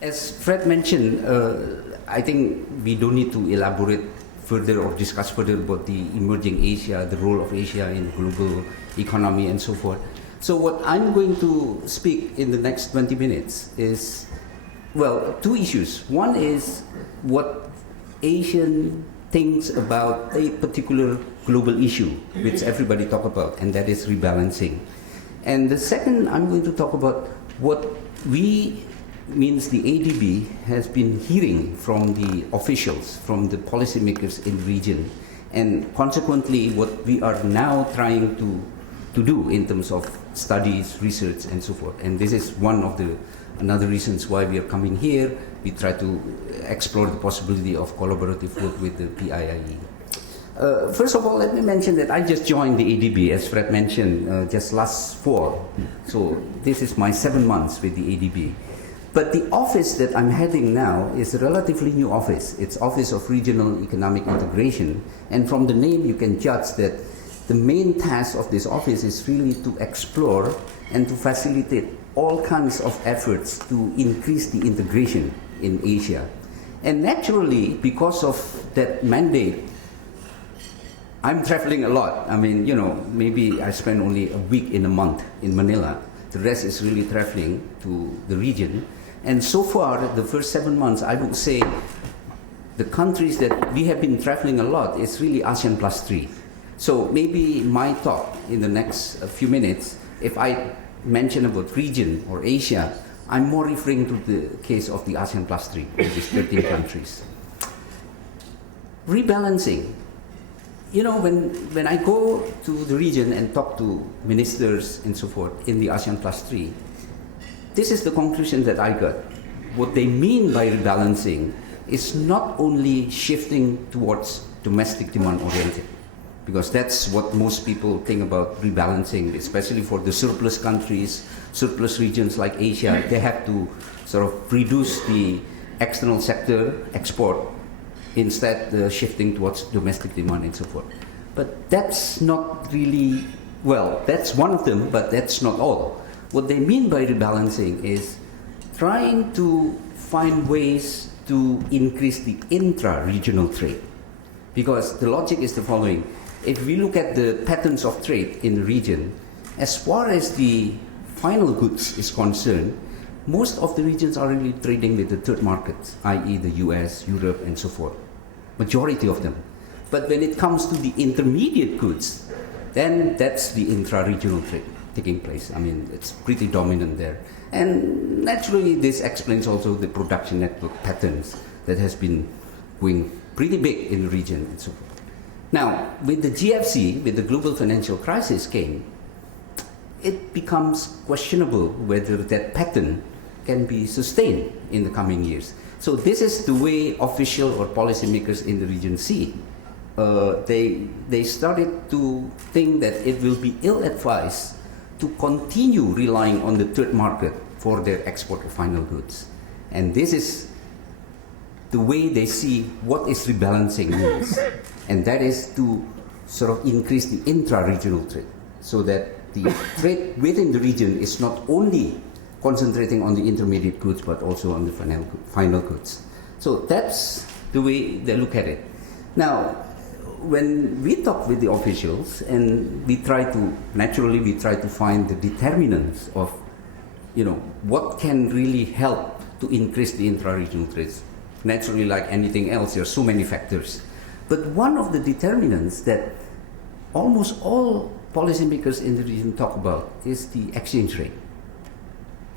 As Fred mentioned, I think we don't need to elaborate further or discuss further about the emerging Asia, the role of Asia in global economy and so forth. So what I'm going to speak in the next 20 minutes is, well, two issues. One is what Asian thinks about a particular global issue, which everybody talk about, and that is rebalancing. And the second, I'm going to talk about what we, means the ADB, has been hearing from the officials, from the policymakers in the region, and consequently what we are now trying to do in terms of studies, research, and so forth. And this is one of the another reasons why we are coming here. We try to explore the possibility of collaborative work with the PIIE. First of all, let me mention that I just joined the ADB, as Fred mentioned, just last fall. So this is my 7 months with the ADB. But the office that I'm heading now is a relatively new office. It's Office of Regional Economic Integration. And from the name, you can judge that the main task of this office is really to explore and to facilitate all kinds of efforts to increase the integration in Asia. And naturally, because of that mandate, I'm traveling a lot. I mean, you know, maybe I spend only a week in a month in Manila. The rest is really traveling to the region. And so far, the first 7 months, I would say the countries that we have been traveling a lot is really ASEAN plus 3. So maybe my talk in the next few minutes, if I mention about region or Asia, I'm more referring to the case of the ASEAN plus 3, which is 13 countries. Rebalancing. You know, when I go to the region and talk to ministers and so forth in the ASEAN plus 3, this is the conclusion that I got. What they mean by rebalancing is not only shifting towards domestic demand oriented, because that's what most people think about rebalancing, especially for the surplus countries, surplus regions like Asia. They have to sort of reduce the external sector export, instead shifting towards domestic demand and so forth. But that's not really, well, that's one of them, but that's not all. What they mean by rebalancing is trying to find ways to increase the intra-regional trade. Because the logic is the following. If we look at the patterns of trade in the region, as far as the final goods is concerned, most of the regions are really trading with the third markets, i.e. the US, Europe, and so forth. Majority of them. But when it comes to the intermediate goods, then that's the intra-regional trade taking place. I mean, it's pretty dominant there. And naturally, this explains also the production network patterns that has been going pretty big in the region and so forth. Now, with the GFC, with the global financial crisis came, it becomes questionable whether that pattern can be sustained in the coming years. So this is the way official or policymakers in the region see it. They started to think that it will be ill-advised to continue relying on the third market for their export of final goods. And this is the way they see what is rebalancing means. And that is to sort of increase the intra-regional trade, so that the trade within the region is not only concentrating on the intermediate goods, but also on the final goods. So that's the way they look at it. Now, when we talk with the officials and we try to find the determinants of, you know, what can really help to increase the intra-regional trades. Naturally, like anything else, there are so many factors. But one of the determinants that almost all policymakers in the region talk about is the exchange rate.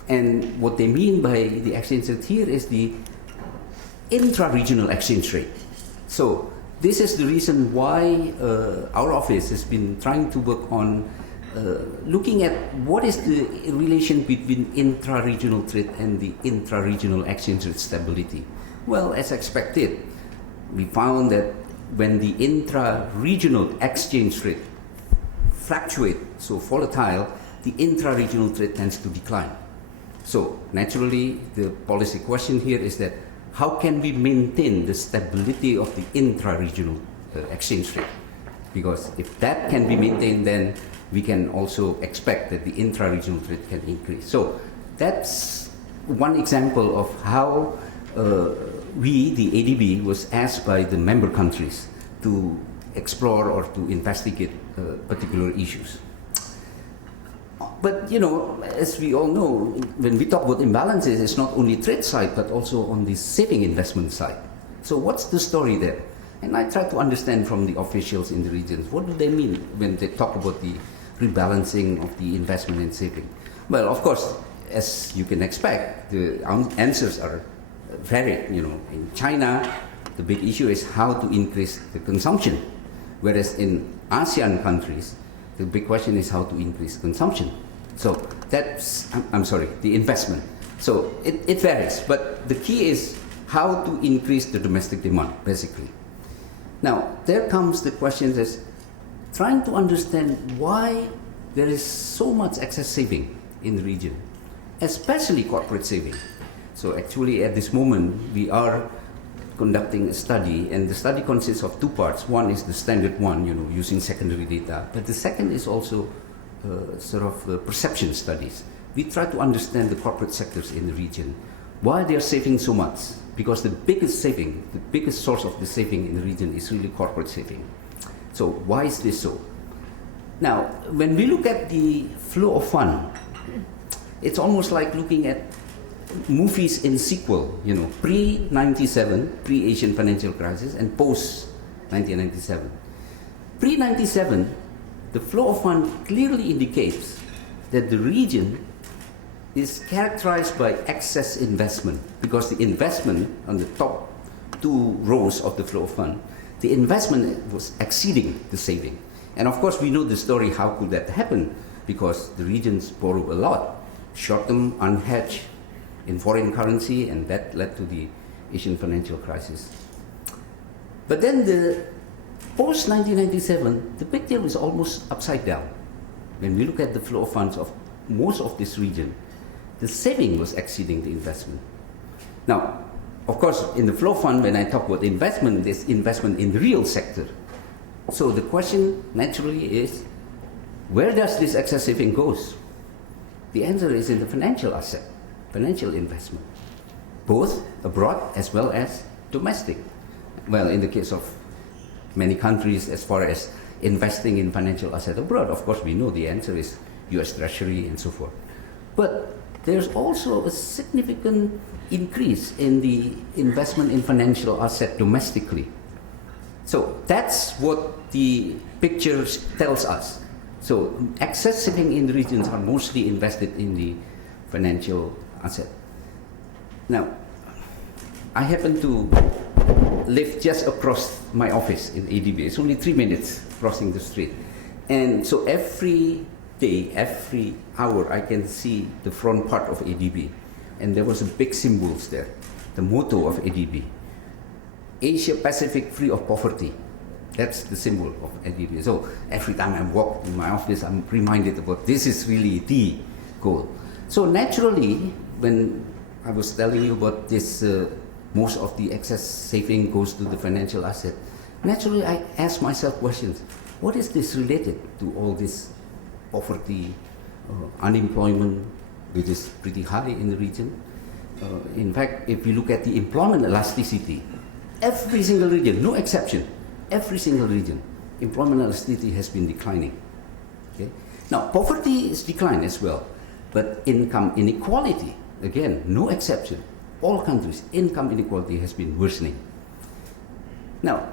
And what they mean by the exchange rate here is the intra-regional exchange rate. So this is the reason why our office has been trying to work on looking at what is the relation between intra-regional trade and the intra-regional exchange rate stability. Well, as expected, we found that when the intra-regional exchange rate fluctuate, so volatile, the intra-regional trade tends to decline. So naturally, the policy question here is that how can we maintain the stability of the intra-regional exchange rate? Because if that can be maintained, then we can also expect that the intra-regional trade can increase. So that's one example of how we, the ADB, was asked by the member countries to explore or to investigate particular issues. But, you know, as we all know, when we talk about imbalances, it's not only trade side, but also on the saving investment side. So what's the story there? And I try to understand from the officials in the regions, what do they mean when they talk about the rebalancing of the investment and saving? Well, of course, as you can expect, the answers are varied. You know, in China, the big issue is how to increase the consumption, whereas in ASEAN countries, the big question is how to increase consumption. So that's, I'm sorry, the investment. So it varies, but the key is how to increase the domestic demand, basically. Now, there comes the question is trying to understand why there is so much excess saving in the region, especially corporate saving. So actually at this moment, we are conducting a study, and the study consists of two parts. One is the standard one, you know, using secondary data, but the second is also sort of perception studies. We try to understand the corporate sectors in the region, why they are saving so much, because the biggest saving, the biggest source of the saving in the region is really corporate saving. So why is this so? Now, when we look at the flow of fund, it's almost like looking at movies in sequel, you know, pre-97, pre-Asian financial crisis, and post-1997. Pre-97, the flow of fund clearly indicates that the region is characterized by excess investment, because the investment on the top two rows of the flow of fund, the investment was exceeding the saving. And of course, we know the story, how could that happen? Because the regions borrow a lot, short-term, unhedged, in foreign currency, and that led to the Asian financial crisis. But then the post-1997, the picture was almost upside down. When we look at the flow of funds of most of this region, the saving was exceeding the investment. Now, of course, in the flow fund, when I talk about investment, there's investment in the real sector. So the question naturally is, where does this excess saving goes? The answer is in the financial asset, financial investment, both abroad as well as domestic. Well, in the case of many countries, as far as investing in financial asset abroad, of course, we know the answer is US Treasury and so forth. But there's also a significant increase in the investment in financial asset domestically. So that's what the picture tells us. So excess saving in the regions are mostly invested in the financial asset. Now, I happen to live just across my office in ADB. It's only 3 minutes crossing the street. And so every day, every hour, I can see the front part of ADB. And there was a big symbols there, the motto of ADB. Asia Pacific free of poverty. That's the symbol of ADB. So every time I walk in my office, I'm reminded about this is really the goal. So naturally, when I was telling you about this, most of the excess saving goes to the financial asset, naturally I ask myself questions. What is this related to all this poverty, unemployment, which is pretty high in the region? In fact, if you look at the employment elasticity, every single region, no exception, every single region, employment elasticity has been declining. Okay? Now, poverty is declined as well, but income inequality, again, no exception. All countries, income inequality has been worsening. Now,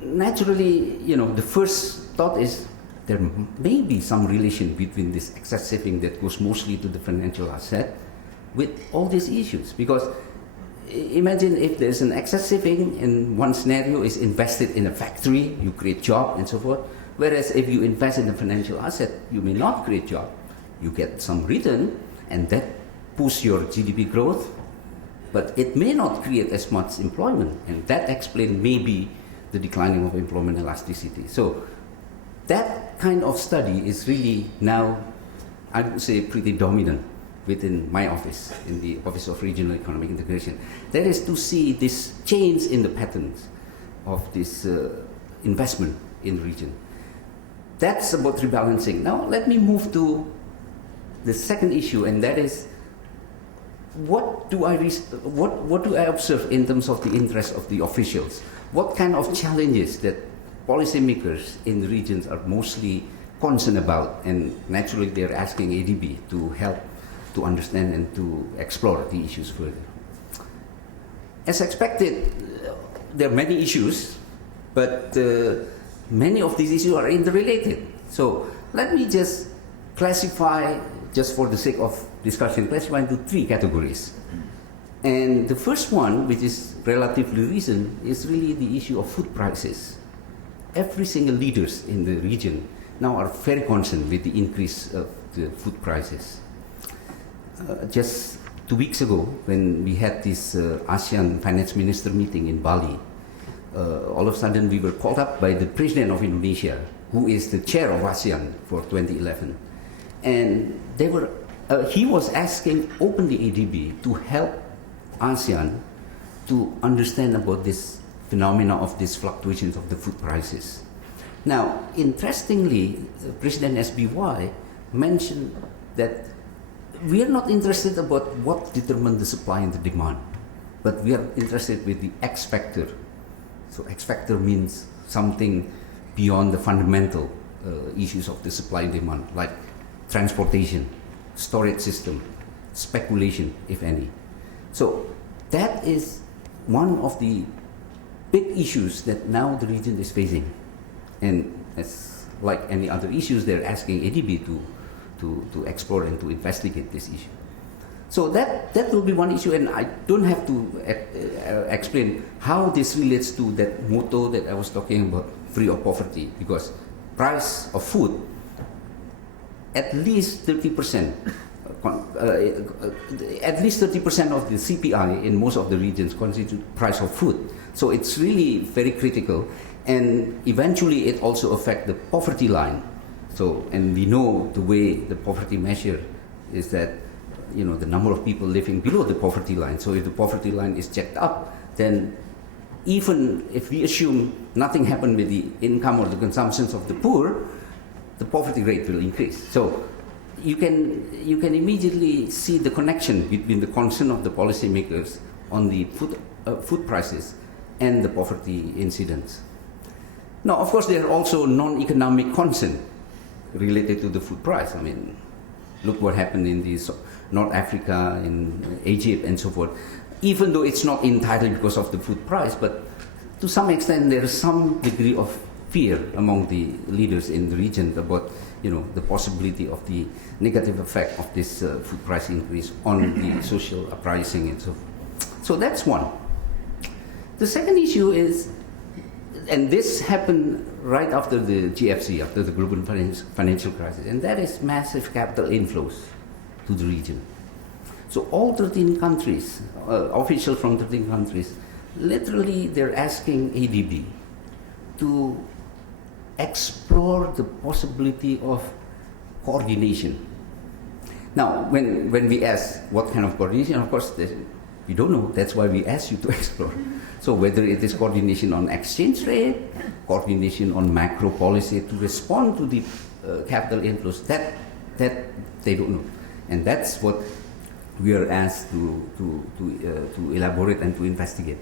naturally, you know, the first thought is there may be some relation between this excess saving that goes mostly to the financial asset with all these issues. Because imagine if there's an excess saving and one scenario is invested in a factory, you create job and so forth. Whereas if you invest in a financial asset, you may not create job. You get some return and that boosts your GDP growth, but it may not create as much employment. And that explains maybe the declining of employment elasticity. So that kind of study is really now, I would say, pretty dominant within my office, in the Office of Regional Economic Integration. That is to see this change in the patterns of this investment in the region. That's about rebalancing. Now let me move to the second issue, and that is what do I observe in terms of the interest of the officials? What kind of challenges that policymakers in the regions are mostly concerned about, and naturally they're asking ADB to help to understand and to explore the issues further. As expected, there are many issues, but many of these issues are interrelated. So let me just classify, just for the sake of discussion, classify into three categories. And the first one, which is relatively recent, is really the issue of food prices. Every single leaders in the region now are very concerned with the increase of the food prices. Just 2 weeks ago, when we had this ASEAN finance minister meeting in Bali, all of a sudden we were called up by the President of Indonesia, who is the chair of ASEAN for 2011. And he was asking openly ADB to help ASEAN to understand about this phenomena of these fluctuations of the food prices. Now, interestingly, President SBY mentioned that we are not interested about what determines the supply and the demand, but we are interested with the X factor. So X factor means something beyond the fundamental issues of the supply and demand, like transportation, storage system, speculation, if any. So that is one of the big issues that now the region is facing. And as like any other issues, they're asking ADB to explore and to investigate this issue. So that will be one issue, and I don't have to explain how this relates to that motto that I was talking about, free of poverty, because price of food, at least 30%, at least 30% of the CPI in most of the regions constitute price of food. So it's really very critical, and eventually it also affects the poverty line. So, and we know the way the poverty measure is that, you know, the number of people living below the poverty line. So if the poverty line is jacked up, then even if we assume nothing happened with the income or the consumptions of the poor, the poverty rate will increase. So you can immediately see the connection between the concern of the policymakers on the food prices and the poverty incidence. Now, of course, there are also non-economic concerns related to the food price. I mean, look what happened in North Africa, in Egypt, and so forth. Even though it's not entirely because of the food price, but to some extent there is some degree of fear among the leaders in the region about, you know, the possibility of the negative effect of this food price increase on the social uprising and so forth. So that's one. The second issue is, and this happened right after the GFC, after the global financial crisis, and that is massive capital inflows to the region. So all 13 countries, officials from 13 countries, literally they're asking ADB to explore the possibility of coordination. Now, when we ask what kind of coordination, of course, we don't know. That's why we ask you to explore. So whether it is coordination on exchange rate, coordination on macro policy to respond to the capital inflows, that they don't know. And that's what we are asked to elaborate and to investigate.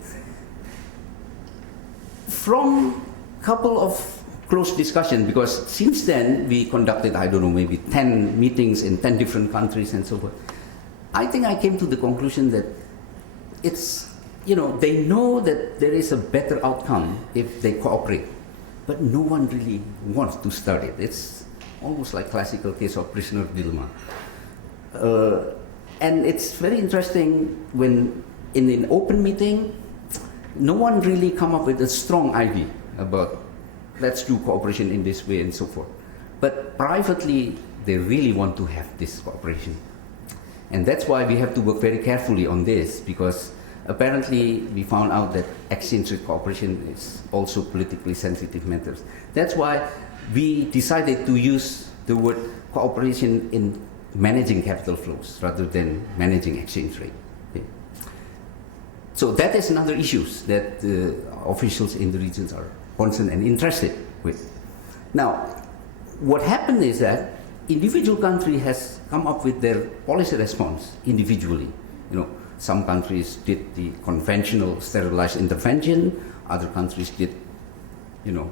From a couple of close discussion, because since then we conducted, I don't know, maybe 10 meetings in 10 different countries and so forth, I think I came to the conclusion that it's, you know, they know that there is a better outcome if they cooperate, but no one really wants to start it. It's almost like classical case of prisoner dilemma. And it's very interesting when in an open meeting, no one really come up with a strong idea about let's do cooperation in this way and so forth. But privately, they really want to have this cooperation. And that's why we have to work very carefully on this, because apparently we found out that exchange rate cooperation is also politically sensitive matters. That's why we decided to use the word cooperation in managing capital flows rather than managing exchange rate. Okay. So that is another issue that officials in the regions are concerned and interested with. Now, what happened is that individual country has come up with their policy response individually. Some countries did the conventional sterilized intervention, other countries did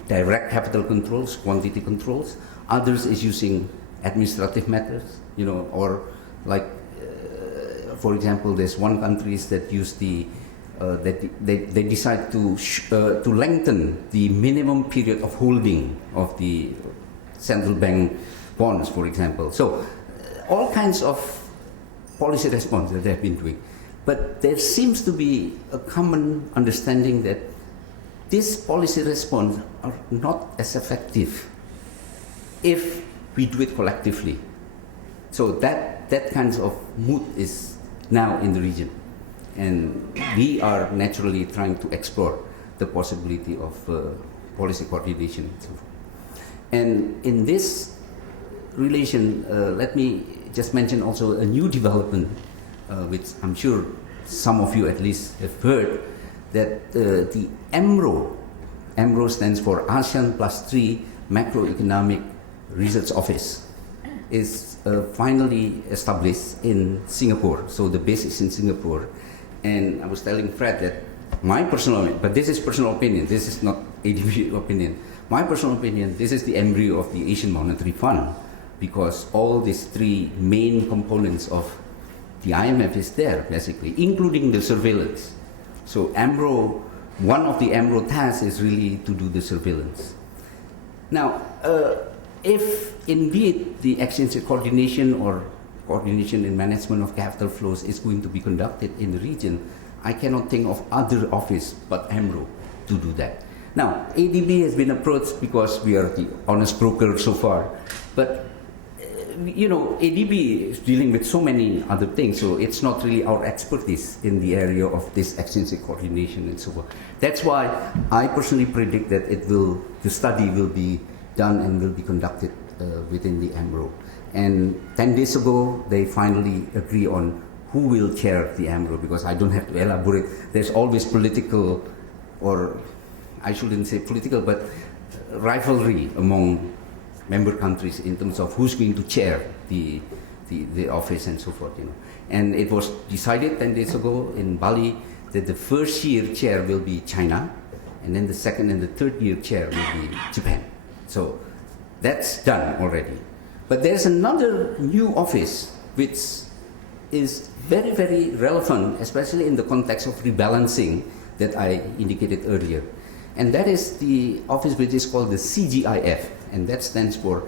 direct capital controls, quantity controls, others is using administrative methods, or like, for example, there's one countries that use the, they decide to lengthen the minimum period of holding of the central bank bonds, for example. So all kinds of policy response that they've been doing. But there seems to be a common understanding that this policy response are not as effective if we do it collectively. So that kind of mood is now in the region. And we are naturally trying to explore the possibility of policy coordination and so forth. And in this relation, let me just mention also a new development, which I'm sure some of you at least have heard, that the AMRO stands for ASEAN Plus 3 Macroeconomic Research Office, is finally established in Singapore. So the base is in Singapore. And I was telling Fred that my personal, but this is personal opinion, this is not ADB opinion. My personal opinion, this is the embryo of the Asian Monetary Fund, because all these three main components of the IMF is there, basically, including the surveillance. So AMRO, one of the AMRO tasks is really to do the surveillance. Now, if indeed the exchange coordination or coordination and management of capital flows is going to be conducted in the region, I cannot think of other office but AMRO to do that. Now, ADB has been approached because we are the honest broker so far, but ADB is dealing with so many other things, so it's not really our expertise in the area of this exchange coordination and so forth. That's why I personally predict that the study will be done and will be conducted within the AMRO. And 10 days ago, they finally agree on who will chair the AMRO, because I don't have to elaborate. There's always political, or I shouldn't say political, but rivalry among member countries in terms of who's going to chair the office and so forth. And it was decided 10 days ago in Bali that the first year chair will be China, and then the second and the third year chair will be Japan. So that's done already. But there's another new office which is very, very relevant, especially in the context of rebalancing that I indicated earlier. And that is the office which is called the CGIF, and that stands for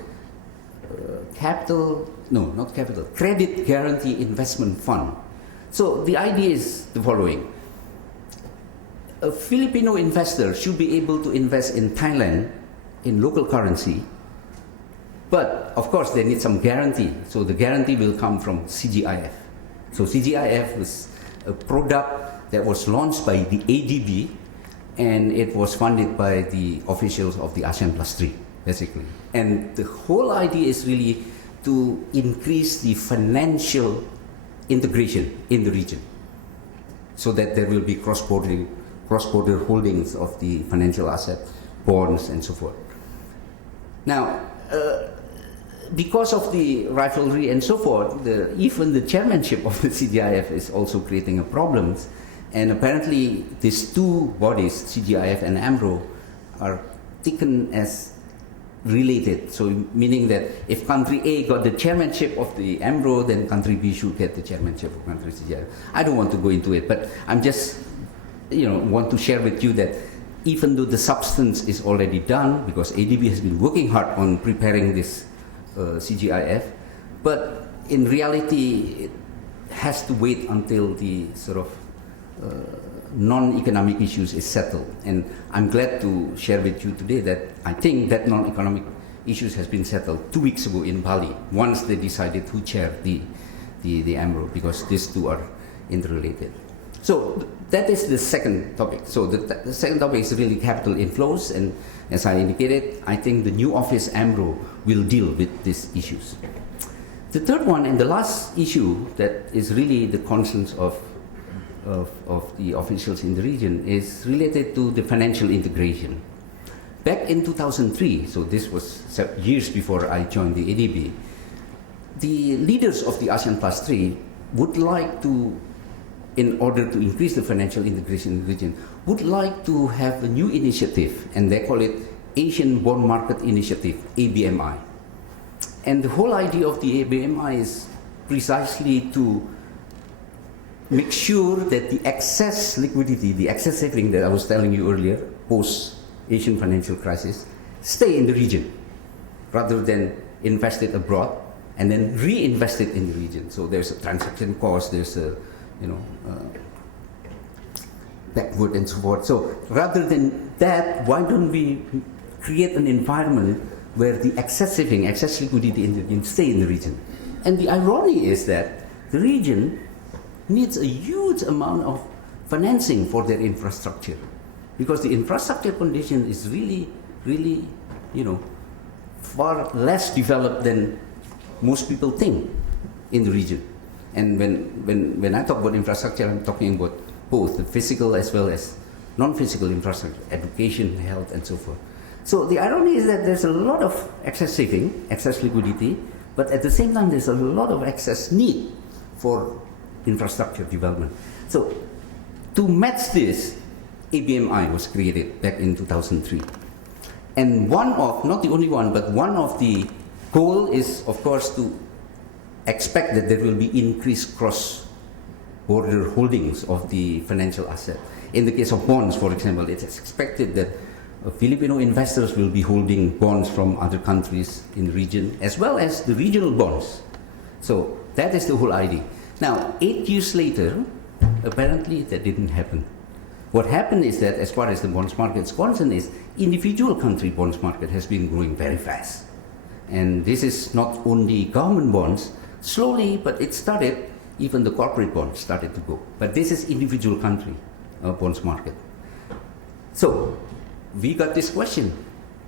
Credit Guarantee Investment Fund. So the idea is the following. A Filipino investor should be able to invest in Thailand in local currency, but of course they need some guarantee. So the guarantee will come from CGIF. So CGIF was a product that was launched by the ADB, and it was funded by the officials of the ASEAN Plus 3, basically. And the whole idea is really to increase the financial integration in the region, so that there will be cross-border holdings of the financial asset, bonds, and so forth. Now, because of the rivalry and so forth, even the chairmanship of the CGIF is also creating a problem. And apparently, these two bodies, CGIF and AMRO, are taken as related. So, meaning that if country A got the chairmanship of the AMRO, then country B should get the chairmanship of country CGIF. I don't want to go into it, but I'm just, want to share with you that even though the substance is already done, because ADB has been working hard on preparing this CGIF, but in reality, it has to wait until the sort of non-economic issues is settled. And I'm glad to share with you today that I think that non-economic issues has been settled 2 weeks ago in Bali, once they decided who chaired the AMRO, because these two are interrelated. So that is the second topic. So the second topic is really capital inflows, and as I indicated, I think the new office AMRO will deal with these issues. The third one and the last issue that is really the concerns of the officials in the region is related to the financial integration. Back in 2003, so this was years before I joined the ADB, the leaders of the ASEAN Plus 3 would like to in order to increase the financial integration in the region, would like to have a new initiative, and they call it Asian Bond Market Initiative, ABMI. And the whole idea of the ABMI is precisely to make sure that the excess liquidity, the excess saving that I was telling you earlier, post-Asian financial crisis, stay in the region rather than invest it abroad and then reinvest it in the region. So there's a transaction cost, there's a, backward and so forth. So rather than that, why don't we create an environment where the excess saving, excess liquidity in the region stay in the region? And the irony is that the region needs a huge amount of financing for their infrastructure, because the infrastructure condition is really, far less developed than most people think in the region. And when I talk about infrastructure, I'm talking about both the physical as well as non-physical infrastructure, education, health, and so forth. So the irony is that there's a lot of excess saving, excess liquidity, but at the same time there's a lot of excess need for infrastructure development. So to match this, ABMI was created back in 2003. And one of, not the only one, but one of the goal is, of course, to expect that there will be increased cross-border holdings of the financial asset. In the case of bonds, for example, it's expected that Filipino investors will be holding bonds from other countries in the region, as well as the regional bonds. So that is the whole idea. Now, 8 years later, apparently that didn't happen. What happened is that, as far as the bonds market is concerned, is individual country bonds market has been growing very fast. And this is not only government bonds, slowly, but it started, even the corporate bonds started to go. But this is individual country bonds market. So we got this question,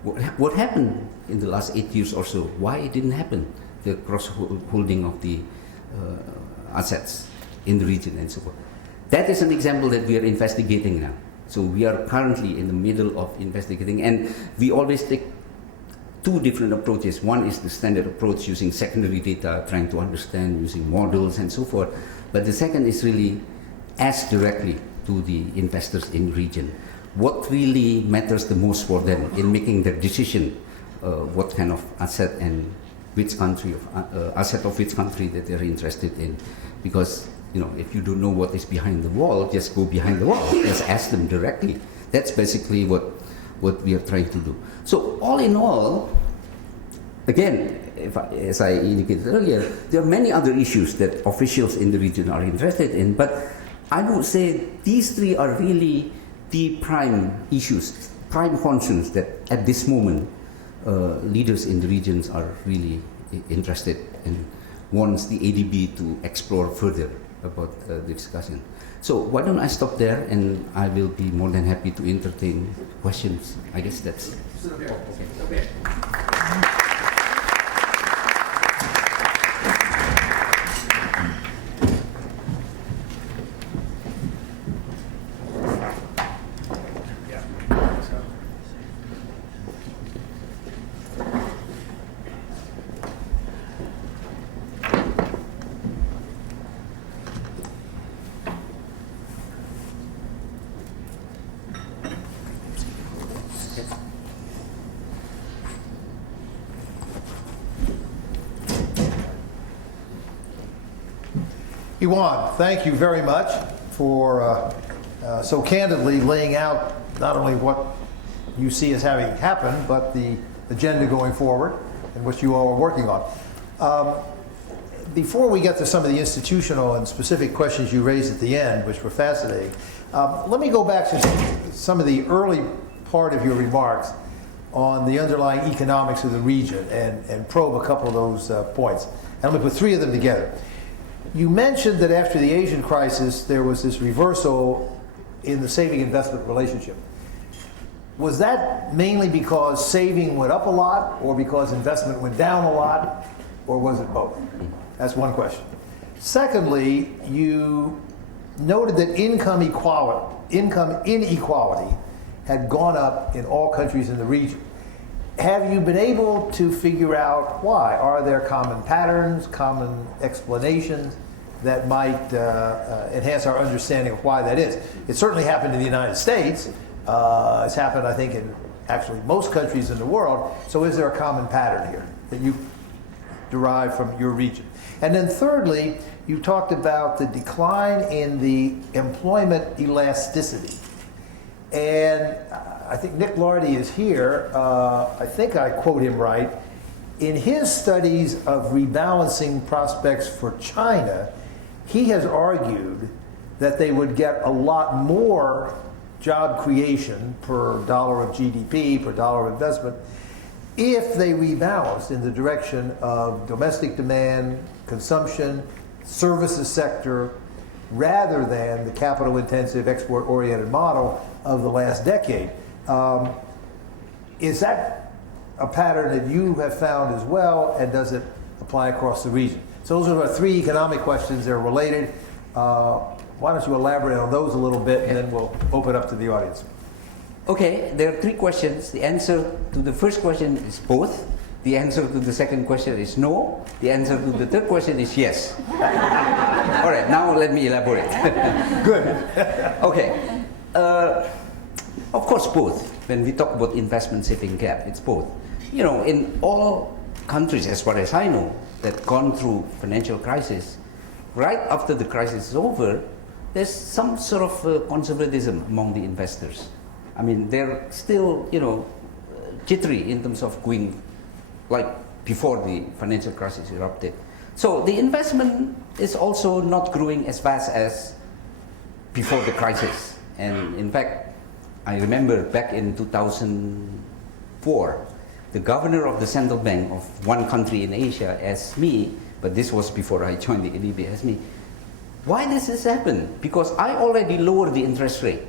what happened in the last 8 years or so? Why it didn't happen, the cross-holding of the assets in the region and so forth? That is an example that we are investigating now. So we are currently in the middle of investigating, and we always take two different approaches. One is the standard approach using secondary data, trying to understand using models and so forth. But the second is really ask directly to the investors in the region what really matters the most for them in making their decision, what kind of asset and which country, asset of which country that they're interested in. Because if you don't know what is behind the wall, just go behind the wall. Just ask them directly. That's basically what we are trying to do. So all in all, again, as I indicated earlier, there are many other issues that officials in the region are interested in, but I would say these three are really the prime issues, prime concerns that at this moment leaders in the regions are really interested and wants the ADB to explore further about the discussion. So why don't I stop there, and I will be more than happy to entertain questions. I guess that's... Okay. Iwan, thank you very much for so candidly laying out not only what you see as having happened, but the agenda going forward and what you all are working on. Before we get to some of the institutional and specific questions you raised at the end, which were fascinating, let me go back to some of the early part of your remarks on the underlying economics of the region and probe a couple of those points. And let me put three of them together. You mentioned that after the Asian crisis, there was this reversal in the saving-investment relationship. Was that mainly because saving went up a lot, or because investment went down a lot, or was it both? That's one question. Secondly, you noted that income inequality had gone up in all countries in the region. Have you been able to figure out why? Are there common patterns, common explanations? that might enhance our understanding of why that is. It certainly happened in the United States. It's happened, I think, in actually most countries in the world. So is there a common pattern here that you derive from your region? And then thirdly, you talked about the decline in the employment elasticity. And I think Nick Lardy is here. I think I quote him right. In his studies of rebalancing prospects for China, he has argued that they would get a lot more job creation per dollar of GDP, per dollar of investment, if they rebalanced in the direction of domestic demand, consumption, services sector, rather than the capital-intensive, export-oriented model of the last decade. Is that a pattern that you have found as well, and does it apply across the region? So those are our three economic questions. They're related. Why don't you elaborate on those a little bit, and then we'll open up to the audience. Okay, there are three questions. The answer to the first question is both. The answer to the second question is no. The answer to the third question is yes. All right, now let me elaborate. Good. Okay. Of course, both. When we talk about investment saving gap, it's both. You know, in all countries, as far as I know, that gone through financial crisis, right after the crisis is over, there's some sort of conservatism among the investors. I mean, they're still, you know, jittery in terms of going like before the financial crisis erupted. So the investment is also not growing as fast as before the crisis. And in fact, I remember back in 2004, the governor of the central bank of one country in Asia asked me, but this was before I joined the ADB, asked me, why does this happen? Because I already lowered the interest rate.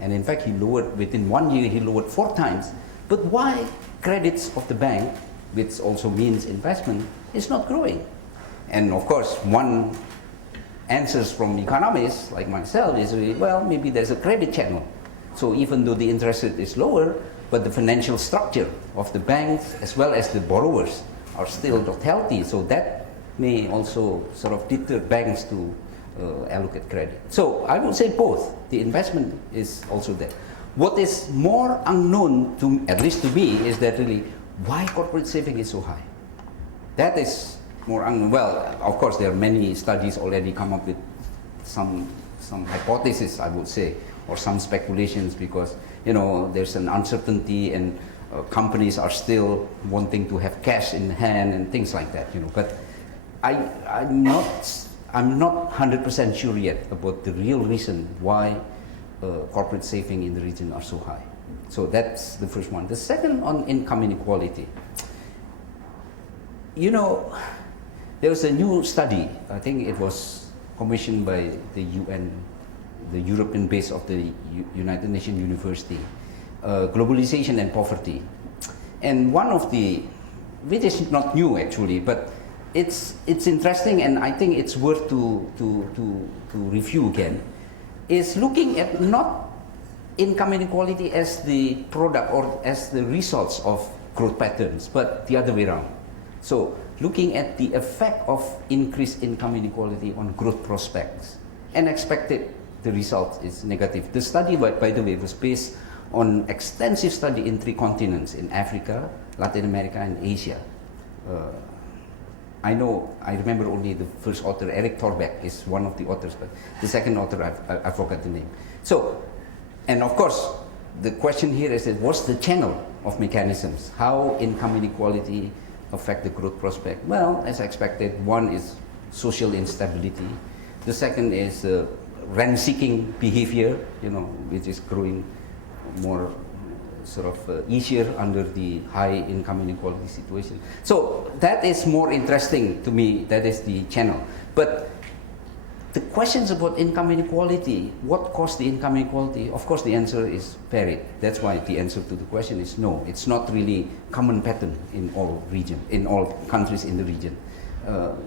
And in fact, he lowered, within 1 year, he lowered 4 times. But why credits of the bank, which also means investment, is not growing? And of course, one answers from economists like myself is, well, maybe there's a credit channel. So even though the interest rate is lower, but the financial structure of the banks as well as the borrowers are still not healthy. So that may also sort of deter banks to allocate credit. So I would say both. The investment is also there. What is more unknown, to at least to me, is that really why corporate saving is so high. That is more unknown. Well, of course, there are many studies already come up with some hypotheses, I would say, or some speculations, because you know there's an uncertainty and companies are still wanting to have cash in hand and things like that. You know, but I'm not 100% sure yet about the real reason why corporate saving in the region are so high. So that's the first one. The second, on income inequality. You know, there was a new study, I think it was commissioned by the UN, the European base of the United Nations University, Globalization and Poverty. And one of the, which is not new actually, but it's interesting, and I think it's worth to review again, is looking at not income inequality as the product or as the results of growth patterns, but the other way around. So looking at the effect of increased income inequality on growth prospects, and expected the result is negative. The study, by the way, was based on extensive study in 3 continents, in Africa, Latin America, and Asia. I remember only the first author, Eric Torbeck, is one of the authors, but the second author, I forgot the name. So, and of course, the question here is that what's the channel of mechanisms? How income inequality affect the growth prospect? Well, as expected, one is social instability. The second is rent-seeking behavior, you know, which is growing more sort of easier under the high income inequality situation. So that is more interesting to me, that is the channel. But the questions about income inequality, what caused the income inequality, of course the answer is varied. That's why the answer to the question is no. It's not really common pattern in all countries in the region.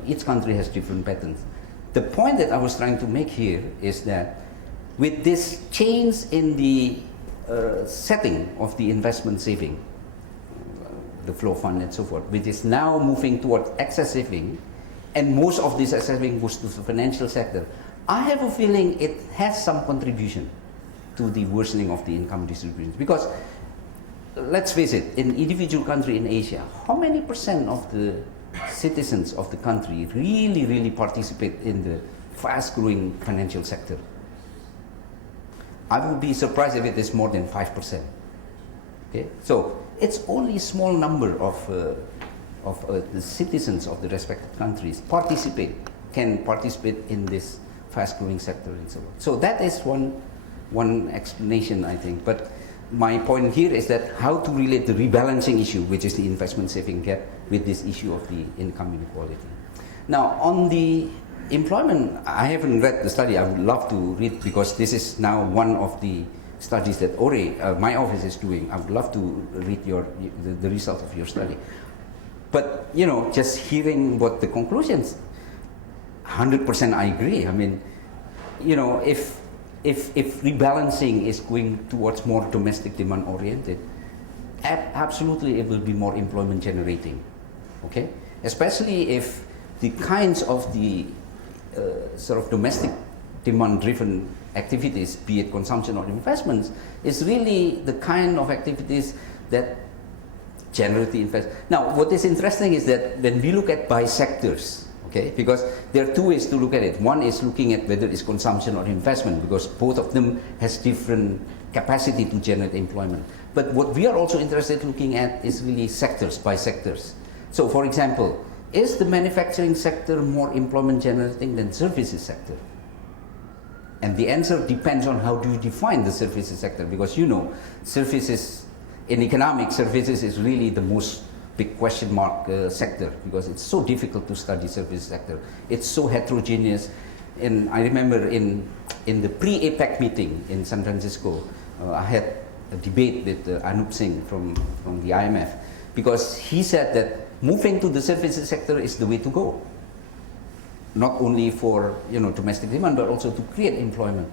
Each country has different patterns. The point that I was trying to make here is that with this change in the setting of the investment saving, the flow fund and so forth, which is now moving towards excess saving, and most of this saving goes to the financial sector, I have a feeling it has some contribution to the worsening of the income distribution. Because let's face it, in individual country in Asia, how many % of the citizens of the country really participate in the fast-growing financial sector? I would be surprised if it is more than 5%. Okay, so it's only a small number of the citizens of the respective countries can participate in this fast-growing sector and so on. So that is one explanation, I think. But my point here is that how to relate the rebalancing issue, which is the investment saving gap, with this issue of the income inequality. Now, on the employment, I haven't read the study. I would love to read, because this is now one of the studies that OREI, my office, is doing. I would love to read the result of your study. But just hearing what the conclusions, 100% I agree. I mean, if rebalancing is going towards more domestic demand oriented, absolutely it will be more employment generating. Okay, especially if the kinds of the sort of domestic demand driven activities, be it consumption or investments, is really the kind of activities that generate the investment. Now, what is interesting is that when we look at by sectors, okay, because there are two ways to look at it. One is looking at whether it's consumption or investment, because both of them has different capacity to generate employment. But what we are also interested in looking at is really sectors by sectors. So, for example, is the manufacturing sector more employment generating than services sector? And the answer depends on how do you define the services sector, because services, in economics, services is really the most big question mark sector, because it's so difficult to study services sector. It's so heterogeneous. And I remember in the pre-APEC meeting in San Francisco, I had a debate with Anup Singh from the IMF, because he said that moving to the services sector is the way to go. Not only for domestic demand, but also to create employment.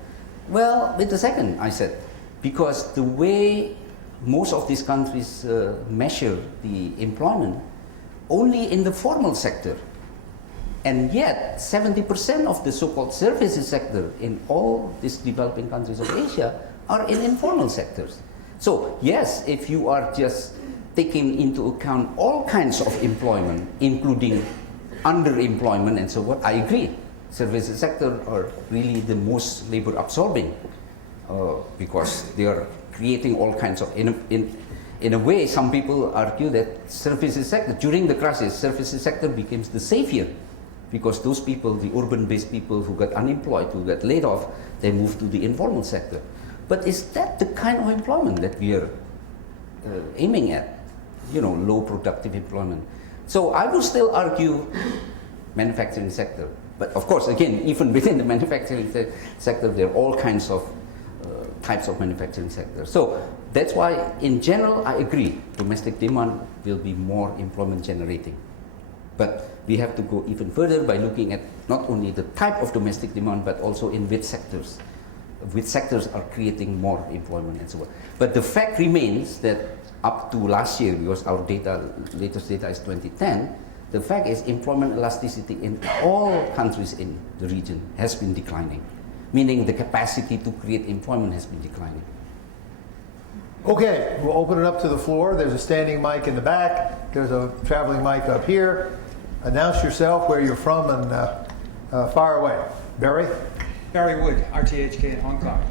Well, wait a second, I said, because the way most of these countries measure the employment only in the formal sector, and yet 70% of the so-called services sector in all these developing countries of Asia are in informal sectors. So yes, if you are just taking into account all kinds of employment, including underemployment and so on, I agree. Services sector are really the most labor absorbing because they are creating all kinds of, in a way, some people argue that services sector, during the crisis, services sector becomes the savior, because those people, the urban-based people who got unemployed, who got laid off, they move to the informal sector. But is that the kind of employment that we are aiming at? Low productive employment. So I would still argue manufacturing sector. But of course, again, even within the manufacturing sector, there are all kinds of types of manufacturing sector. So that's why, in general, I agree, domestic demand will be more employment generating. But we have to go even further by looking at not only the type of domestic demand, but also in which sectors are creating more employment and so on. But the fact remains that up to last year, because our latest data is 2010, the fact is employment elasticity in all countries in the region has been declining, meaning the capacity to create employment has been declining. Okay, we'll open it up to the floor. There's a standing mic in the back. There's a traveling mic up here. Announce yourself, where you're from, and fire away. Barry? Barry Wood, RTHK in Hong Kong.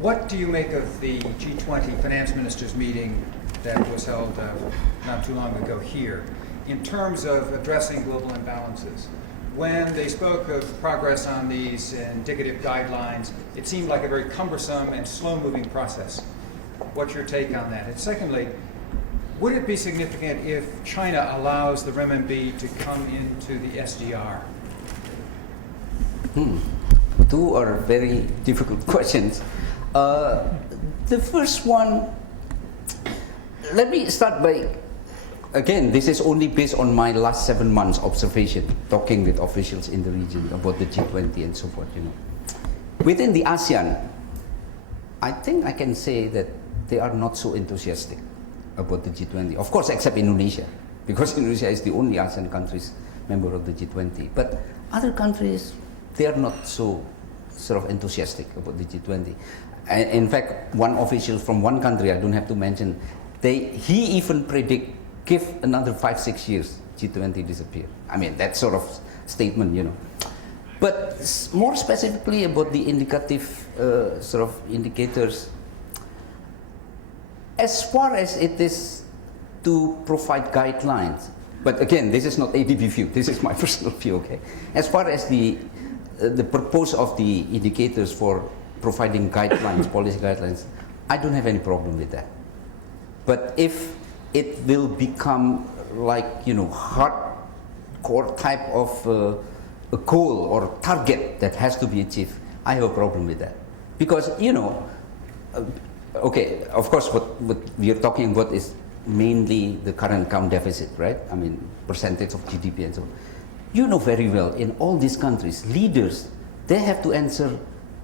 What do you make of the G20 finance ministers meeting that was held not too long ago here, in terms of addressing global imbalances? When they spoke of progress on these indicative guidelines, it seemed like a very cumbersome and slow-moving process. What's your take on that? And secondly, would it be significant if China allows the renminbi to come into the SDR? Two are very difficult questions. The first one, let me start by, again, this is only based on my last 7 months observation, talking with officials in the region about the G20 and so forth, Within the ASEAN, I think I can say that they are not so enthusiastic about the G20. Of course, except Indonesia, because Indonesia is the only ASEAN countries member of the G20. But other countries, they are not so sort of enthusiastic about the G20. In fact, one official from one country, I don't have to mention, he even predict, give another 5-6 years, G20 disappear. I mean, that sort of statement, you know. But more specifically about the indicative sort of indicators, as far as it is to provide guidelines, but again, this is not ADB view, this is my personal view, okay? As far as the purpose of the indicators for providing guidelines, policy guidelines, I don't have any problem with that. But if it will become like, you know, hardcore type of a goal or target that has to be achieved, I have a problem with that. Because, you know, okay, of course, what we are talking about is mainly the current account deficit, right? I mean, percentage of GDP and so on. You know very well, in all these countries, leaders, they have to answer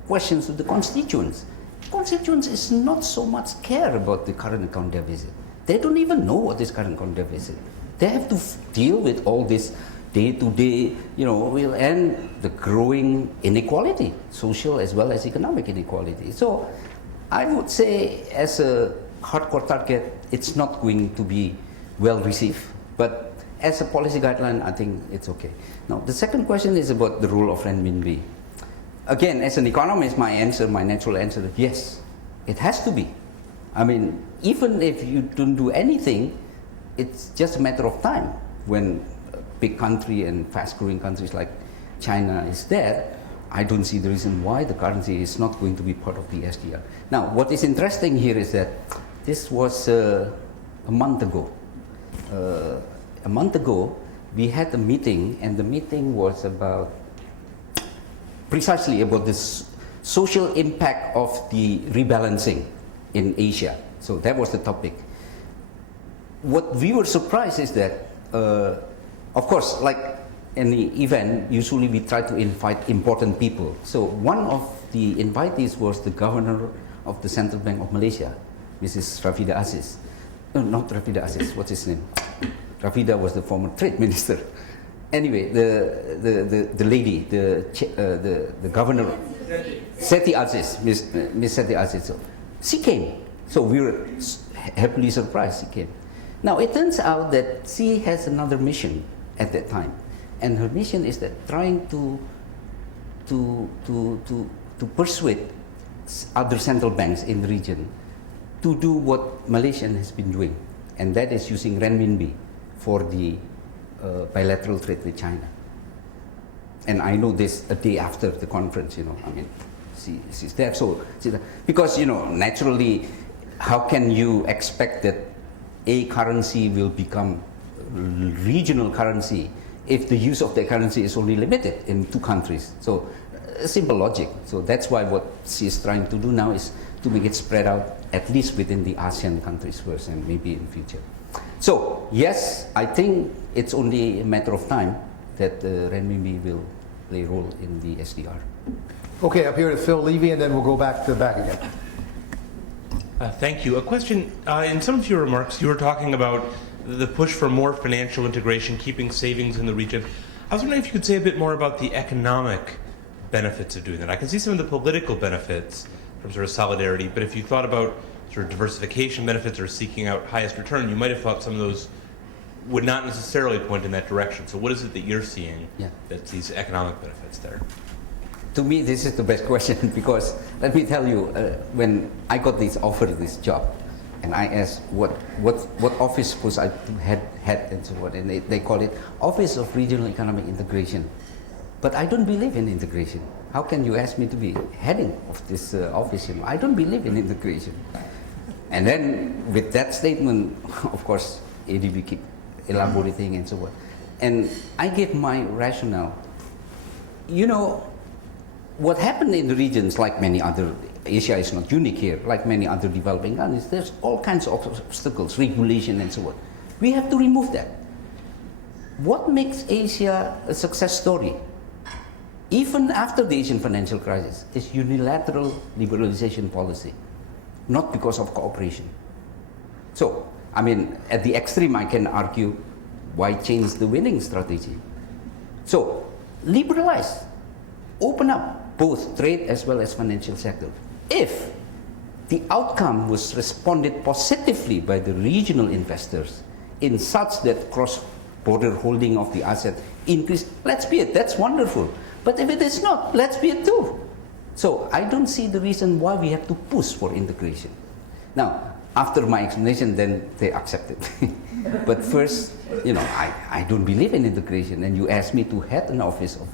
questions to the constituents. Constituents is not so much care about the current account deficit. They don't even know what is current account deficit. They have to deal with all this day-to-day, you know, and the growing inequality, social as well as economic inequality. So I would say as a hardcore target, it's not going to be well received. But as a policy guideline, I think it's okay. Now, the second question is about the role of renminbi. Again, as an economist, my natural answer is yes, it has to be. I mean, even if you don't do anything, it's just a matter of time when a big country and fast-growing countries like China is there. I don't see the reason why the currency is not going to be part of the SDR. Now, what is interesting here is that this was a month ago. A month ago, we had a meeting, and the meeting was precisely about this social impact of the rebalancing in Asia. So that was the topic. What we were surprised is that, of course, like any event, usually we try to invite important people. So one of the invitees was the governor of the Central Bank of Malaysia, Mrs. Rafida Azis. No, not Rafida Azis, what's his name? Rafida was the former trade minister. Anyway, the lady, the governor, Seti Azis, Miss Seti Azis. So she came. So we were happily surprised she came. Now it turns out that she has another mission at that time, and her mission is that trying to persuade other central banks in the region to do what Malaysia has been doing, and that is using renminbi for the bilateral trade with China. And I know this a day after the conference, you know, I mean, she's there. So, because, you know, naturally, how can you expect that a currency will become regional currency if the use of the currency is only limited in two countries? So, simple logic. So that's why what she is trying to do now is to make it spread out at least within the ASEAN countries first and maybe in future. So yes, I think it's only a matter of time that the renminbi will play a role in the SDR. Okay, up here to Phil Levy, and then we'll go back again. Thank you. A question, in some of your remarks, you were talking about the push for more financial integration, keeping savings in the region. I was wondering if you could say a bit more about the economic benefits of doing that. I can see some of the political benefits from sort of solidarity, but if you thought about sort of diversification benefits or seeking out highest return, you might have thought some of those would not necessarily point in that direction. So what is it that you're seeing that's these economic benefits there? To me, this is the best question because let me tell you, when I got offered this job, and I asked what office was I to head and so on, and they call it Office of Regional Economic Integration. But I don't believe in integration. How can you ask me to be heading of this office? You know, I don't believe in integration. And then with that statement, of course, ADB keep elaborating and so on. And I gave my rationale. You know, what happened in the regions, like many other, Asia is not unique here, like many other developing countries, there's all kinds of obstacles, regulation and so on. We have to remove that. What makes Asia a success story? Even after the Asian financial crisis, is unilateral liberalization policy, not because of cooperation. So, I mean, at the extreme, I can argue, why change the winning strategy? So liberalize, open up both trade as well as financial sector. If the outcome was responded positively by the regional investors in such that cross-border holding of the asset increase, let's be it, that's wonderful. But if it is not, let's be it too. So I don't see the reason why we have to push for integration. Now, after my explanation, then they accept it. But first, I don't believe in integration, and you asked me to head an office of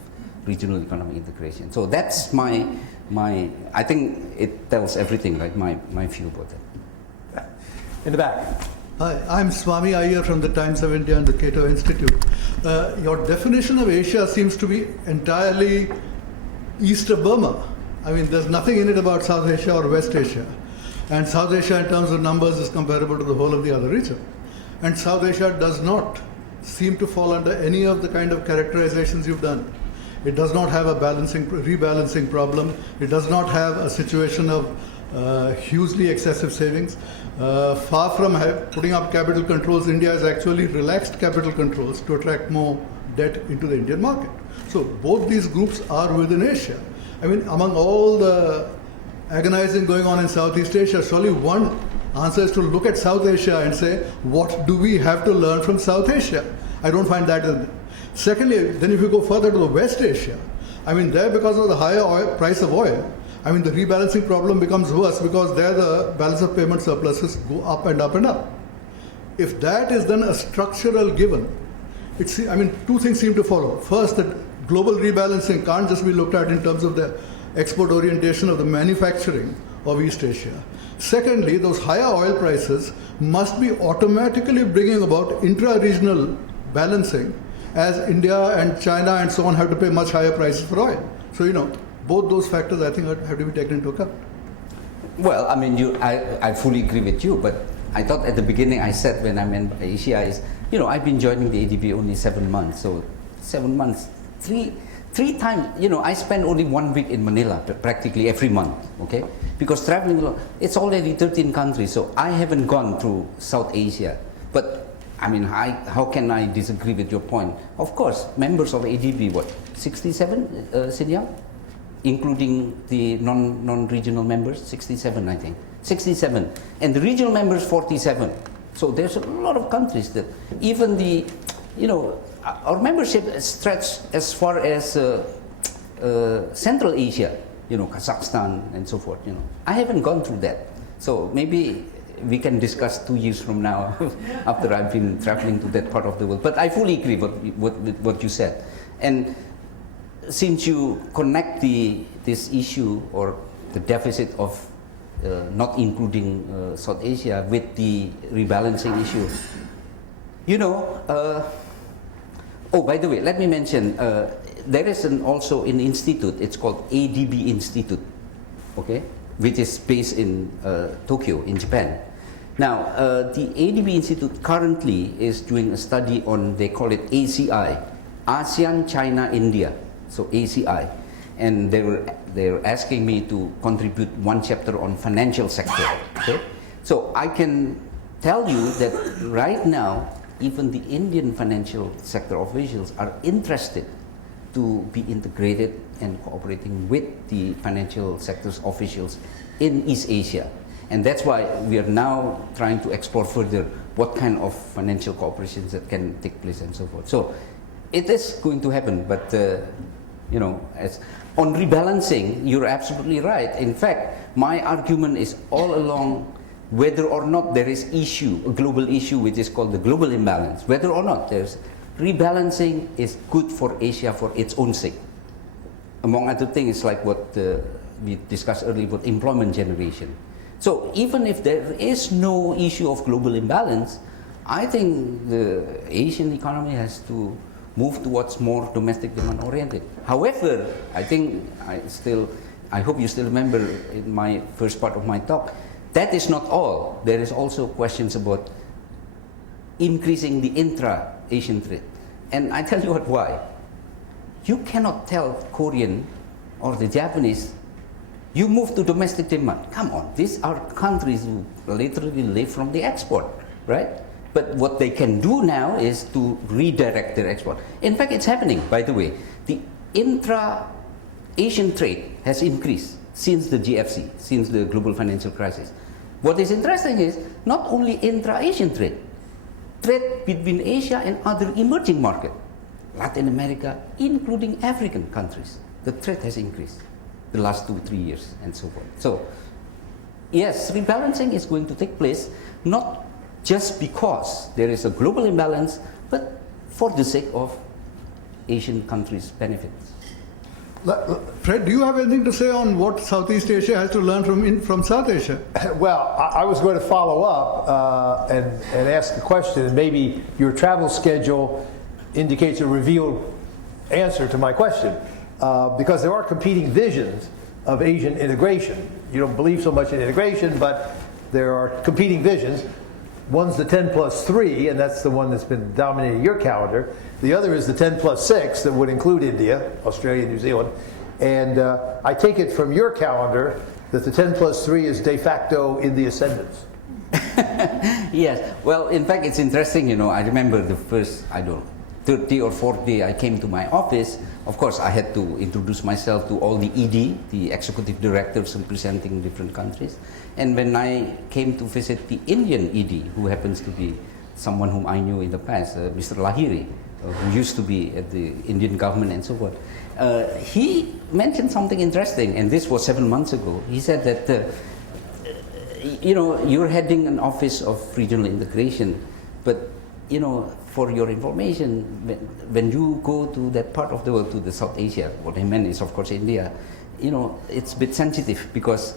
regional economic integration. So that's my I think it tells everything, right, my view about that. In the back. Hi, I'm Swami Iyer from the Times of India and the Cato Institute. Your definition of Asia seems to be entirely east of Burma. I mean, there's nothing in it about South Asia or West Asia. And South Asia, in terms of numbers, is comparable to the whole of the other region. And South Asia does not seem to fall under any of the kind of characterizations you've done. It does not have a rebalancing problem. It does not have a situation of hugely excessive savings. Far from putting up capital controls, India has actually relaxed capital controls to attract more debt into the Indian market. So both these groups are within Asia. I mean, among all the agonizing going on in Southeast Asia, surely one answer is to look at South Asia and say, what do we have to learn from South Asia? I don't find that in there. Secondly, then if you go further to the West Asia, I mean, there, because of the higher price of oil, I mean, the rebalancing problem becomes worse because there the balance of payment surpluses go up and up and up. If that is then a structural given, two things seem to follow. First, that global rebalancing can't just be looked at in terms of the export orientation of the manufacturing of East Asia. Secondly, those higher oil prices must be automatically bringing about intra-regional balancing, as India and China and so on have to pay much higher prices for oil. So, both those factors, I think, have to be taken into account. Well, I mean, I fully agree with you, but I thought at the beginning I said when I meant Asia is, I've been joining the ADB only 7 months. So 7 months, three times, I spend only 1 week in Manila practically every month, okay? Because traveling, it's already 13 countries, so I haven't gone through South Asia. But I mean, how can I disagree with your point? Of course, members of ADB, 67, Sinyal? Including the non-regional members, 67, I think. 67. And the regional members, 47. So there's a lot of countries that even our membership stretches as far as Central Asia, Kazakhstan and so forth, I haven't gone through that. So maybe we can discuss 2 years from now after I've been traveling to that part of the world. But I fully agree with what you said. And since you connect this issue or the deficit of not including South Asia with the rebalancing issue, oh, by the way, let me mention, there is also an institute, it's called ADB Institute, okay, which is based in Tokyo, in Japan. Now, the ADB Institute currently is doing a study on, they call it ACI, ASEAN, China, India, so ACI. And they're asking me to contribute 1 chapter on financial sector, okay? So I can tell you that right now, even the Indian financial sector officials are interested to be integrated and cooperating with the financial sector's officials in East Asia. And that's why we are now trying to explore further what kind of financial cooperations that can take place and so forth. So it is going to happen, but as on rebalancing, you're absolutely right. In fact, my argument is all along whether or not there is a global issue which is called the global imbalance, whether or not there's rebalancing is good for Asia for its own sake. Among other things, like what we discussed earlier about employment generation. So even if there is no issue of global imbalance, I think the Asian economy has to move towards more domestic demand oriented. However, I think I hope you still remember in my first part of my talk, that is not all. There is also questions about increasing the intra-Asian trade. And I tell you why. You cannot tell Korean or the Japanese, you move to domestic demand. Come on, these are countries who literally live from the export, right? But what they can do now is to redirect their export. In fact, it's happening, by the way. The intra-Asian trade has increased since the GFC, since the global financial crisis. What is interesting is not only intra-Asian trade between Asia and other emerging markets, Latin America, including African countries. The trade has increased the last 2-3 years and so forth. So, yes, rebalancing is going to take place, not just because there is a global imbalance, but for the sake of Asian countries' benefits. Fred, do you have anything to say on what Southeast Asia has to learn from South Asia? Well, I was going to follow up and ask a question, and maybe your travel schedule indicates a revealed answer to my question, because there are competing visions of Asian integration. You don't believe so much in integration, but there are competing visions. One's the 10+3, and that's the one that's been dominating your calendar. The other is the 10+6 that would include India, Australia, New Zealand. And I take it from your calendar that the 10+3 is de facto in the ascendance. Yes, well, in fact, it's interesting, I remember the first, 30 or 40 day I came to my office. Of course, I had to introduce myself to all the ED, the executive directors representing different countries. And when I came to visit the Indian ED, who happens to be someone whom I knew in the past, Mr. Lahiri, who used to be at the Indian government and so forth, he mentioned something interesting, and this was 7 months ago. He said that, you're heading an office of regional integration, but, for your information, when you go to that part of the world, to the South Asia, what I meant is, of course, India, it's a bit sensitive because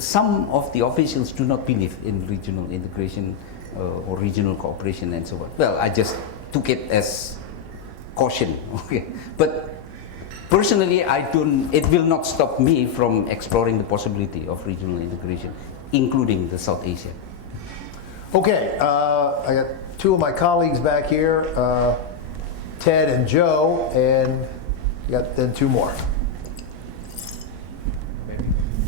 some of the officials do not believe in regional integration or regional cooperation and so on. Well, I just took it as caution, okay? But personally, it will not stop me from exploring the possibility of regional integration, including the South Asia. Okay, I got two of my colleagues back here, Ted and Joe, and you got then two more.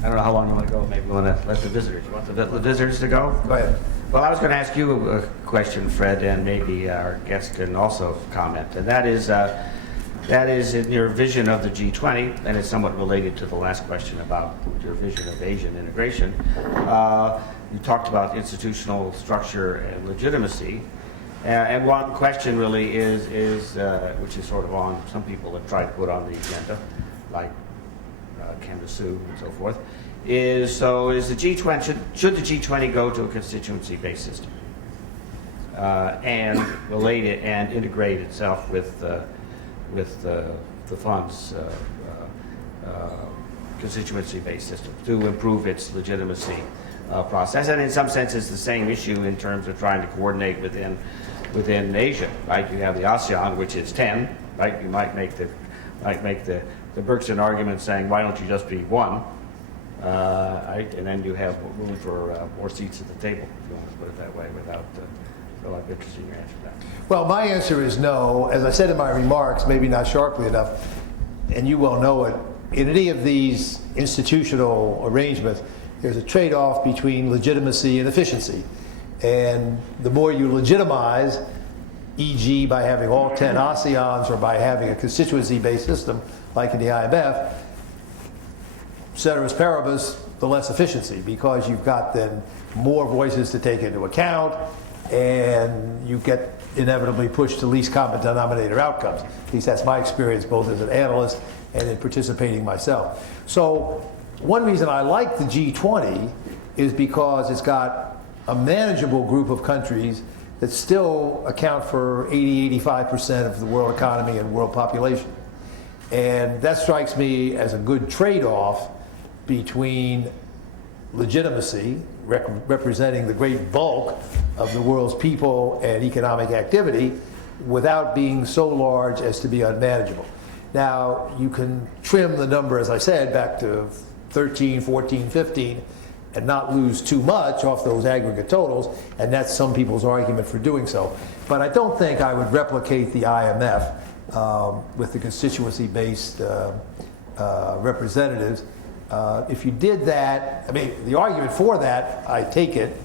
I don't know how long you want to go. Maybe we want to let the visitors. You want the visitors to go? Go ahead. Well, I was going to ask you a question, Fred, and maybe our guest can also comment. And that is in your vision of the G20, and it's somewhat related to the last question about your vision of Asian integration. You talked about institutional structure and legitimacy. And one question really is which is sort of on, some people have tried to put on the agenda, like Candace Sue and so forth, is the G20, should the G20 go to a constituency-based system and relate it and integrate itself with the fund's constituency-based system to improve its legitimacy process? And in some sense, it's the same issue in terms of trying to coordinate within Asia, right? You have the ASEAN, which is 10, right? You might make the Bergsten argument saying, why don't you just be one? Right? And then you have room for more seats at the table, if you want to put it that way, without. So I'm interested in your answer to that. Well, my answer is no. As I said in my remarks, maybe not sharply enough, and you well know it, in any of these institutional arrangements, there's a trade-off between legitimacy and efficiency. And the more you legitimize, e.g. by having all 10 ASEANs or by having a constituency-based system like in the IMF, ceteris paribus, the less efficiency, because you've got then more voices to take into account, and you get inevitably pushed to least common denominator outcomes. At least that's my experience, both as an analyst and in participating myself. So one reason I like the G20 is because it's got a manageable group of countries that still account for 80–85% of the world economy and world population. And that strikes me as a good trade-off between legitimacy, representing the great bulk of the world's people and economic activity, without being so large as to be unmanageable. Now, you can trim the number, as I said, back to 13, 14, 15, and not lose too much off those aggregate totals, and that's some people's argument for doing so. But I don't think I would replicate the IMF with the constituency-based representatives. If you did that, I mean, the argument for that, I take it,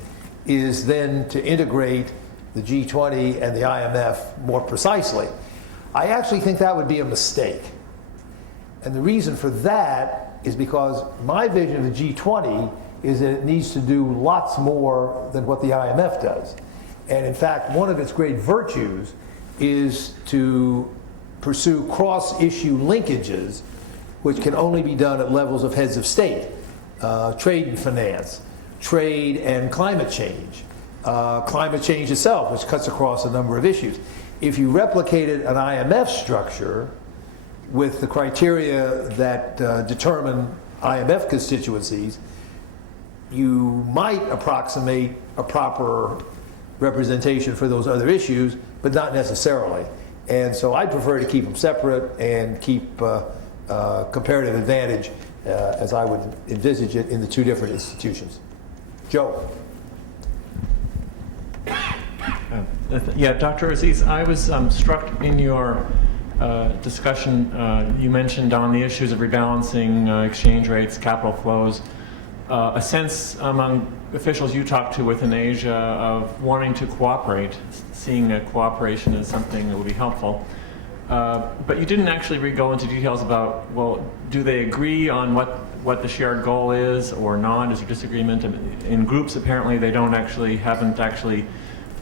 is then to integrate the G20 and the IMF more precisely. I actually think that would be a mistake. And the reason for that is because my vision of the G20 is that it needs to do lots more than what the IMF does. And in fact, one of its great virtues is to pursue cross-issue linkages, which can only be done at levels of heads of state, trade and finance, trade and climate change itself, which cuts across a number of issues. If you replicated an IMF structure with the criteria that determine IMF constituencies, you might approximate a proper representation for those other issues, but not necessarily. And so I prefer to keep them separate and keep comparative advantage as I would envisage it in the two different institutions. Joe. Yeah, Dr. Azis, I was struck in your discussion, you mentioned on the issues of rebalancing, exchange rates, capital flows, a sense among officials you talk to within Asia of wanting to cooperate, seeing cooperation as something that would be helpful. But you didn't actually go into details about, well, do they agree on what the shared goal is or not? Is there disagreement? In groups, apparently, they haven't actually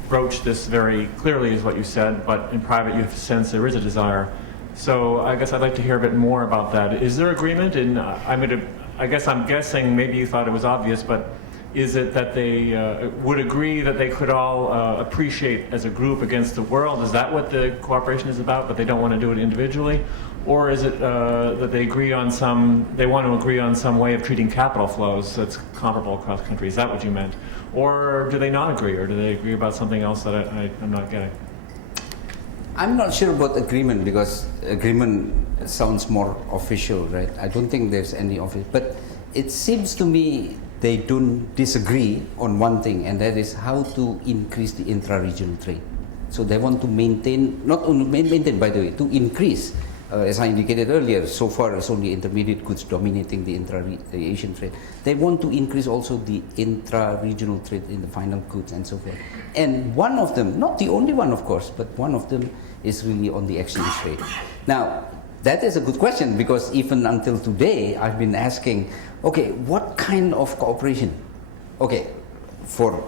broached this very clearly, is what you said, but in private, you sense there is a desire. So I guess I'd like to hear a bit more about that. Is there agreement? And I guess I'm guessing, maybe you thought it was obvious, but is it that they would agree that they could all appreciate as a group against the world? Is that what the cooperation is about, but they don't want to do it individually? Or is it that they want to agree on some way of treating capital flows that's comparable across countries? Is that what you meant? Or do they not agree, or do they agree about something else that I'm not getting? I'm not sure about agreement, because agreement sounds more official, right? I don't think there's any official, but it seems to me they don't disagree on one thing, and that is how to increase the intra-regional trade. So they want to maintain, not only maintain, by the way, to increase. As I indicated earlier, so far it's only intermediate goods dominating the Asian trade. They want to increase also the intra-regional trade in the final goods and so forth. And one of them, not the only one of course, but one of them is really on the exchange rate. Now, that is a good question, because even until today, I've been asking, okay, what kind of cooperation? Okay, for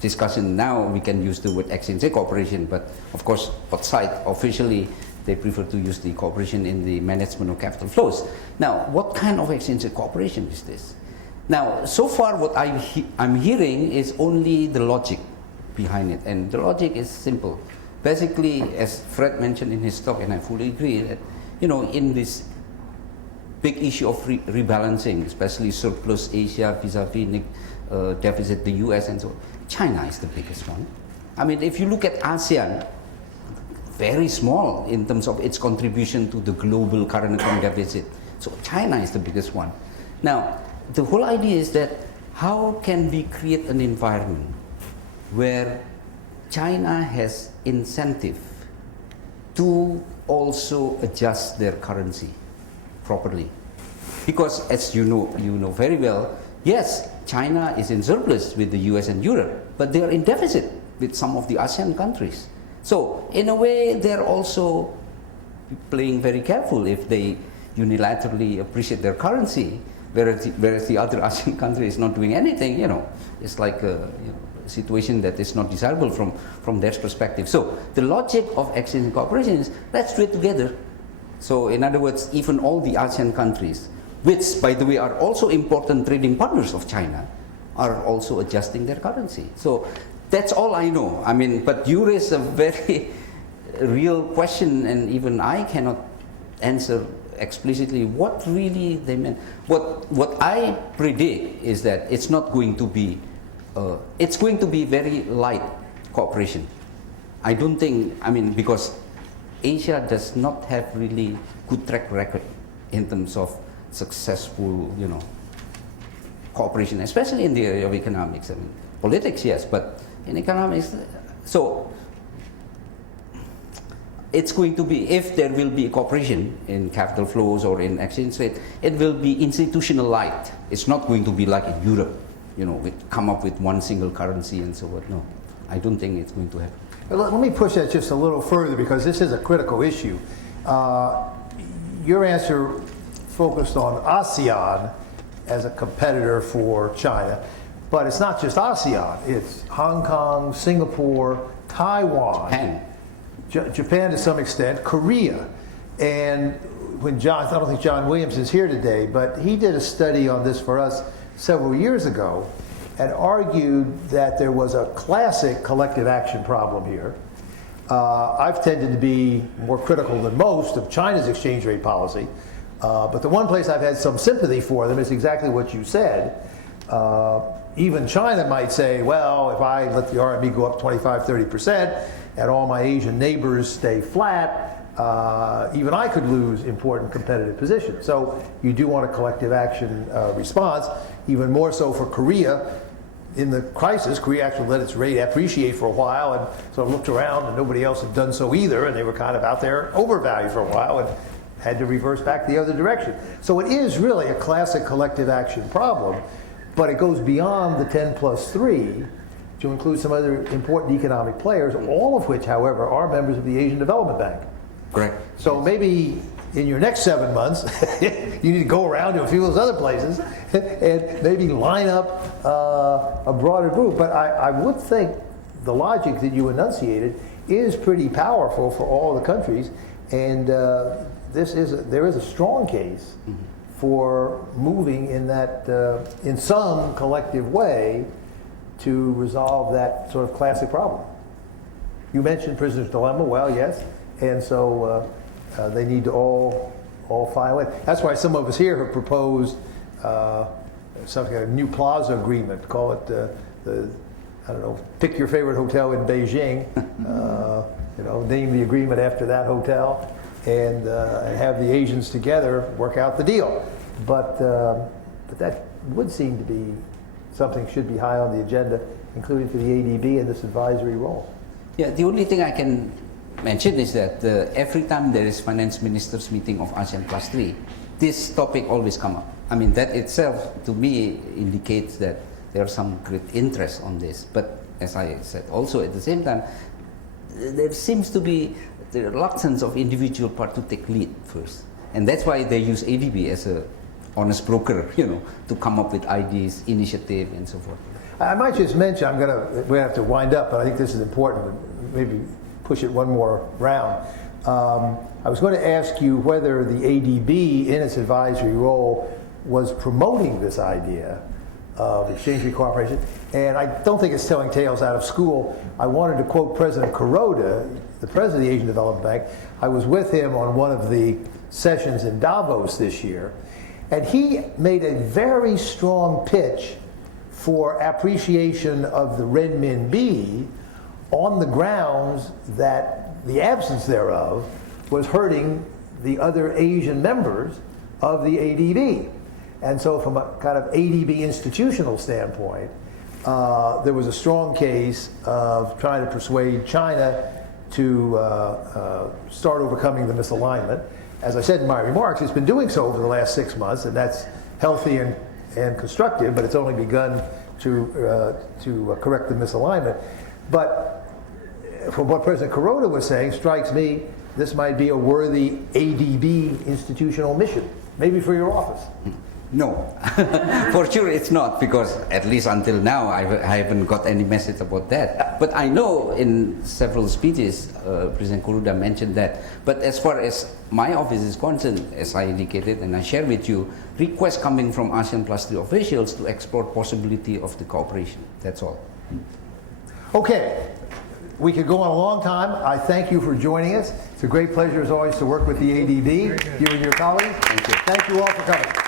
discussion now, we can use the word exchange rate cooperation, but of course, outside, officially, they prefer to use the cooperation in the management of capital flows. Now, what kind of exchange rate cooperation is this? Now, so far what I'm hearing is only the logic behind it, and the logic is simple. Basically, as Fred mentioned in his talk, and I fully agree, that in this big issue of rebalancing, especially surplus Asia vis-a-vis deficit the US and so on, China is the biggest one. I mean, if you look at ASEAN, very small in terms of its contribution to the global current account deficit. So China is the biggest one. Now, the whole idea is that how can we create an environment where China has incentive to also adjust their currency properly? Because as you know very well, yes, China is in surplus with the US and Europe, but they are in deficit with some of the ASEAN countries. So in a way, they're also playing very careful if they unilaterally appreciate their currency, whereas the other ASEAN country is not doing anything. It's like a situation that is not desirable from their perspective. So the logic of exchange cooperation is, let's do it together. So in other words, even all the ASEAN countries, which by the way are also important trading partners of China, are also adjusting their currency. So that's all I know. I mean, but you raise a very real question, and even I cannot answer explicitly what really they meant. What I predict is that it's not going to be, it's going to be very light cooperation. I don't think, because Asia does not have really good track record in terms of successful, cooperation, especially in the area of economics. Politics, yes, but in economics, so it's going to be, if there will be cooperation in capital flows or in exchange rate, it will be institutionalized. It's not going to be like in Europe, we come up with one single currency and so on. No. I don't think it's going to happen. Let me push that just a little further because this is a critical issue. Your answer focused on ASEAN as a competitor for China, but it's not just ASEAN. It's Hong Kong, Singapore, Taiwan, Japan to some extent, Korea. And when I don't think John Williams is here today, but he did a study on this for us several years ago and argued that there was a classic collective action problem here. I've tended to be more critical than most of China's exchange rate policy, but the one place I've had some sympathy for them is exactly what you said. Even China might say, well, if I let the RMB go up 25–30% and all my Asian neighbors stay flat, even I could lose important competitive positions. So you do want a collective action response, even more so for Korea. In the crisis, Korea actually let its rate appreciate for a while and sort of looked around and nobody else had done so either, and they were kind of out there overvalued for a while and had to reverse back the other direction. So it is really a classic collective action problem, but it goes beyond the 10+3 to include some other important economic players, all of which, however, are members of the Asian Development Bank. Correct. So maybe in your next 7 months, you need to go around to a few of those other places and maybe line up a broader group. But I would think the logic that you enunciated is pretty powerful for all the countries, and there is a strong case for moving in that in some collective way to resolve that sort of classic problem. You mentioned prisoner's dilemma. Well, yes. And so they need to all file in. That's why some of us here have proposed something like a new plaza agreement. Call it I don't know, pick your favorite hotel in Beijing. Name the agreement after that hotel, and have the Asians together work out the deal. But that would seem to be something should be high on the agenda, including for the ADB and this advisory role. Yeah, the only thing I can mention is that every time there is finance ministers meeting of ASEAN +3, this topic always come up. I mean, that itself to me indicates that there's some great interest on this. But as I said, also at the same time, there seems to be the reluctance of individual part to take lead first. And that's why they use ADB as a honest broker, to come up with ideas, initiative, and so forth. I might just mention, we have to wind up, but I think this is important, maybe push it one more round. I was going to ask you whether the ADB in its advisory role was promoting this idea of exchange rate cooperation, and I don't think it's telling tales out of school. I wanted to quote President Kuroda, the president of the Asian Development Bank. I was with him on one of the sessions in Davos this year, and he made a very strong pitch for appreciation of the renminbi on the grounds that the absence thereof was hurting the other Asian members of the ADB. And so from a kind of ADB institutional standpoint, there was a strong case of trying to persuade China to start overcoming the misalignment. As I said in my remarks, it's been doing so over the last 6 months, and that's healthy and constructive, but it's only begun to correct the misalignment. But from what President Kuroda was saying, strikes me this might be a worthy ADB institutional mission, maybe for your office. No, for sure it's not, because at least until now I haven't got any message about that. But I know in several speeches President Kuroda mentioned that. But as far as my office is concerned, as I indicated and I share with you, requests coming from ASEAN +3 officials to explore possibility of the cooperation. That's all. Okay. We could go on a long time. I thank you for joining us. It's a great pleasure, as always, to work with the ADB, you and your colleagues. Thank you. Thank you all for coming.